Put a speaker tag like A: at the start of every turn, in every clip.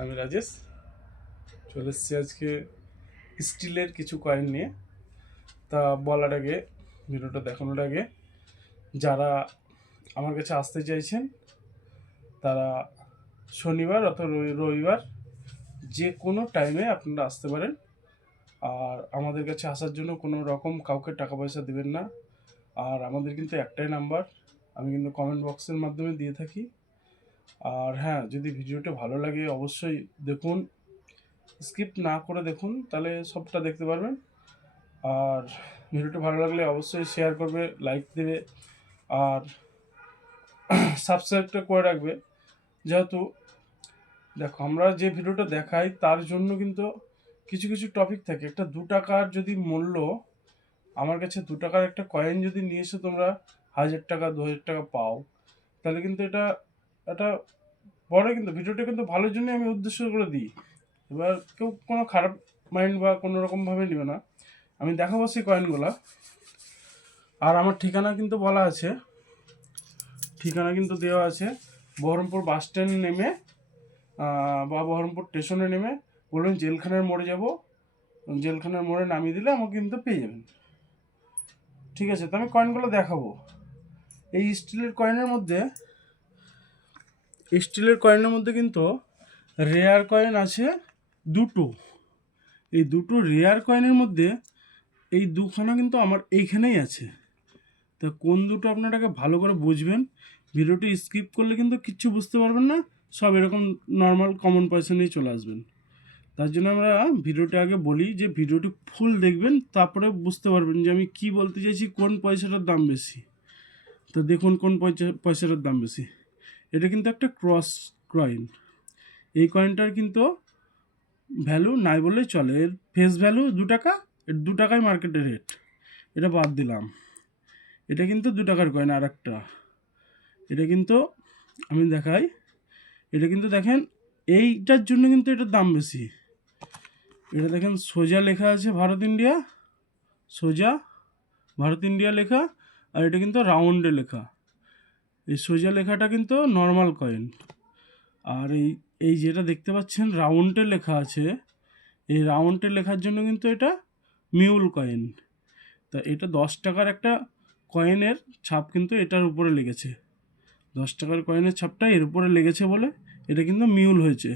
A: আমি রাজেশ, চলে এসেছি আজকে স্টিলের কিছু কয়েন নিয়ে। তা বলার আগে, ভিডিওটা দেখানোর আগে, যারা আমার কাছে আসতে চাইছেন, তারা শনিবার অথবা রবিবার যে কোনো টাইমে আপনারা আসতে পারেন। আর আমাদের কাছে আসার জন্য কোনো রকম কাউকে টাকা পয়সা দেবেন না। আর আমাদের কিন্তু একটাই নাম্বার আমি কিন্তু কমেন্ট বক্সের মাধ্যমে দিয়ে থাকি। আর হ্যাঁ যদি ভিডিওটা ভালো লাগে অবশ্যই দেখুন। স্কিপ না করে দেখুন, তাহলে সবটা দেখতে পারবেন। আর ভিডিওটা ভালো লাগলে অবশ্যই শেয়ার করবে, লাইক দেবে, আর সাবস্ক্রাইবটা করে রাখবে। যেহেতু দেখো, আমরা যে ভিডিওটা দেখাই, তার জন্য কিন্তু কিছু কিছু টপিক থাকে। একটা দু টাকার যদি মূল্য, আমার কাছে দু টাকার একটা কয়েন যদি নিয়ে এসে তোমরা হাজার টাকা, দু হাজার টাকা পাও, তাহলে কিন্তু এটা এটা পরে কিন্তু, ভিডিওটা কিন্তু ভালোর জন্য আমি উদ্দেশ্য করে দিই। এবার কেউ কোনো খারাপ মাইন্ড বা কোনো রকমভাবে নেবে না। আমি দেখাবো সেই কয়েনগুলো আর আমার ঠিকানা কিন্তু বলা আছে। ঠিকানা কিন্তু দেওয়া আছে। বহরমপুর বাস স্ট্যান্ড নেমে বা বহরমপুর স্টেশনে নেমে বলুন জেলখানার মোড়ে যাব। জেলখানার মোড়ে নামিয়ে দিলে আমাকে কিন্তু পেয়ে যাবেন। ঠিক আছে, তো আমি কয়েনগুলো দেখাবো। এই স্টিলের কয়েনের মধ্যে স্টিলের কয়েনের মধ্যে কিন্তু রেয়ার কয়েন আছে দুটো। এই দুটো রেয়ার কয়েনের মধ্যে এই দুখানা কিন্তু আমার এইখানেই আছে। তা কোন দুটো আপনারাকে ভালো করে বুঝবেন, ভিডিওটি স্কিপ করলে কিন্তু কিচ্ছু বুঝতে পারবেন না, সব এরকম নর্মাল কমন পয়সা চলে আসবেন। তার জন্য আমরা ভিডিওটা আগে বলি যে ভিডিওটি ফুল দেখবেন, তারপরে বুঝতে পারবেন যে আমি কি বলতে চাইছি, কোন পয়সাটার দাম বেশি। তো দেখুন কোন পয়সা, পয়সাটার দাম বেশি। এটা কিন্তু একটা ক্রস কয়েন এই কয়েনটার কিন্তু ভ্যালু নাই বললেই চলে। এর ফেস ভ্যালু দু টাকা, এর দু টাকাই মার্কেটের রেট এটা বাদ দিলাম। এটা কিন্তু দু টাকার কয়েন আর একটা এটা কিন্তু আমি দেখাই। এটা কিন্তু দেখেন, এইটার জন্য কিন্তু এটার দাম বেশি। এটা দেখেন, সোজা লেখা আছে ভারত ইন্ডিয়া। সোজা ভারত ইন্ডিয়া লেখা, আর এটা কিন্তু রাউন্ডে লেখা। এই সোজা লেখাটা কিন্তু নর্মাল কয়েন আর এই এই যেটা দেখতে পাচ্ছেন রাউন্ডে লেখা আছে। এই রাউন্ডে লেখার জন্য কিন্তু এটা মিউল কয়েন তা এটা দশ টাকার একটা কয়েনের ছাপ কিন্তু এটার উপরে লেগেছে। দশ টাকার কয়েনের ছাপটা এর উপরে লেগেছে বলে এটা কিন্তু মিউল হয়েছে।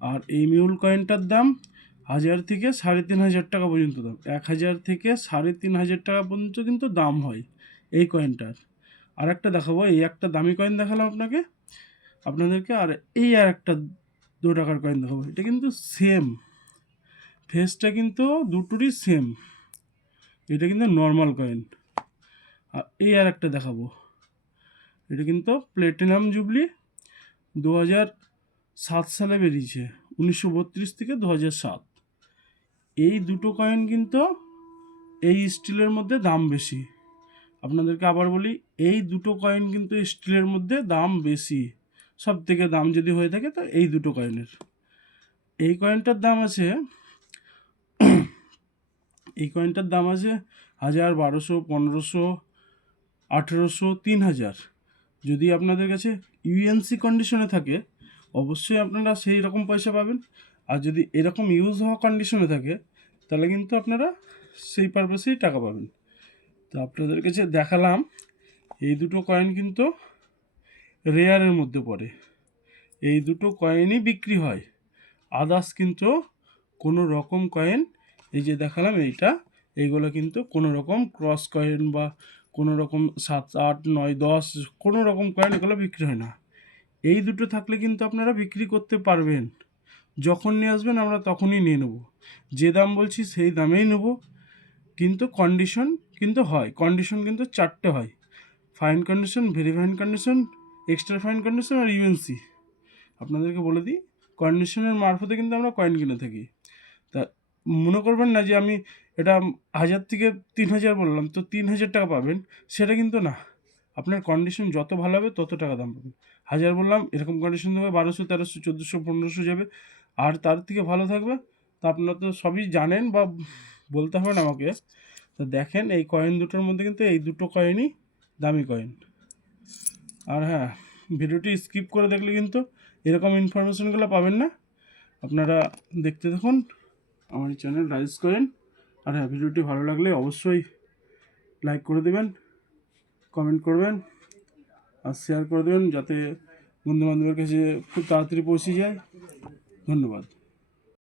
A: আর এই মিউল কয়েনটার দাম হাজার থেকে সাড়ে তিন হাজার টাকা পর্যন্ত দাম। এক হাজার থেকে সাড়ে তিন হাজার টাকা পর্যন্ত কিন্তু দাম হয় এই কয়েনটার আর একটা দেখাবো, এই একটা দামি কয়েন দেখালাম আপনাকে। আপনাদেরকে আর এই আর একটা দু টাকার কয়েন দেখাবো। এটা কিন্তু সেম ফেসটা কিন্তু দুটোরই সেম এটা কিন্তু নর্মাল কয়েন আর এই আর একটা দেখাবো। এটা কিন্তু প্লেটিনাম জুবলি দু সাত সালে বেরিয়েছে, উনিশশো বত্রিশ থেকে দু সাত। এই দুটো কয়েন কিন্তু এই স্টিলের মধ্যে দাম বেশি। আপনাদেরকে আবার বলি, এই দুটো কয়েন কিন্তু স্টিলের মধ্যে দাম বেশি। সব থেকে দাম যদি হয়ে থাকে তো এই দুটো কয়েনের এই কয়েনটার দাম আছে, এই কয়েনটার দাম আছে হাজার বারোশো, পনেরোশো, আঠেরোশো, তিন হাজার। যদি আপনাদের কাছে ইউএনসি কন্ডিশনে থাকে, অবশ্যই আপনারা সেই রকম পয়সা পাবেন। আর যদি এরকম ইউজ হওয়া কন্ডিশনে থাকে, তাহলে কিন্তু আপনারা সেই পারপাসেই টাকা পাবেন। তো আপনাদের কাছে দেখালাম, এই দুটো কয়েন কিন্তু রেয়ারের মধ্যে পড়ে। এই দুটো কয়েনই বিক্রি হয়। আদার্স কিন্তু কোনো রকম কয়েন এই যে দেখালাম এইটা, এইগুলো কিন্তু কোনো রকম ক্রস কয়েন বা কোনো রকম সাত, আট, নয়, দশ, কোনো রকম কয়েন এগুলো বিক্রি হয় না। এই দুটো থাকলে কিন্তু আপনারা বিক্রি করতে পারবেন। যখন নিয়ে আসবেন আমরা তখনই নিয়ে নেব। যে দাম বলছি সেই দামেই নেব। কিন্তু কন্ডিশন কিন্তু হয়। কন্ডিশন কিন্তু চারটে হয়। Fine condition very fine condition extra fine condition আর ইউএনসি আপনাদেরকে বলে দিই কন্ডিশনের মারফতে কিন্তু আমরা কয়েন কিনে থাকি। তা মনে করবেন না যে আমি এটা হাজার থেকে তিন হাজার বললাম, তো তিন হাজার টাকা পাবেন, সেটা কিন্তু না। আপনার কন্ডিশন যত ভালো হবে তত টাকা দাম পাবেন। হাজার বললাম, এরকম কন্ডিশন দেবে বারোশো, তেরোশো, চোদ্দোশো, পনেরোশো যাবে। আর তার থেকে ভালো থাকবে, তা আপনারা তো সবই জানেন বা বলতে হবে না আমাকে। তো দেখেন, এই কয়েন দুটোর মধ্যে কিন্তু এই দুটো কয়েনই দামি কয়েন আর হ্যাঁ ভিডিওটি স্কিপ করে দেখলে কিন্তু এরকম ইনফরমেশনগুলো পাবেন না। আপনারা দেখতে থাকুন আমার চ্যানেল রাইস করেন আর হ্যাঁ ভিডিওটি ভালো লাগলে অবশ্যই লাইক করে দেবেন কমেন্ট করবেন, আর শেয়ার করে দেবেন, যাতে বন্ধুবান্ধবের কাছে খুব তাড়াতাড়ি পৌঁছে যায়। ধন্যবাদ।